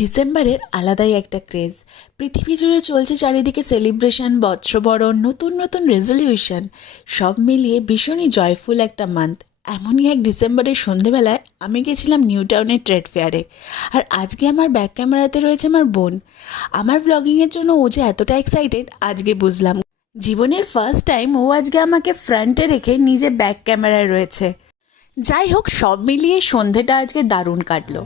ডিসেম্বরের আলাদাই একটা ক্রেজ। পৃথিবী জুড়ে চলছে চারিদিকে সেলিব্রেশন, বৎসবরণ, নতুন নতুন রেজলিউশন, সব মিলিয়ে ভীষণই জয়ফুল একটা মান্থ। এমনই এক ডিসেম্বরের সন্ধেবেলায় আমি গেছিলাম নিউ টাউনের ট্রেড ফেয়ারে। আর আজকে আমার ব্যাক ক্যামেরাতে রয়েছে আমার বোন। আমার ব্লগিংয়ের জন্য ও যে এতটা এক্সাইটেড আজকে বুঝলাম। জীবনের ফার্স্ট টাইম ও আজকে আমাকে ফ্রন্টে রেখে নিজে ব্যাক ক্যামেরায় রয়েছে। যাই হোক, সব মিলিয়ে সন্ধেটা আজকে দারুণ কাটলো।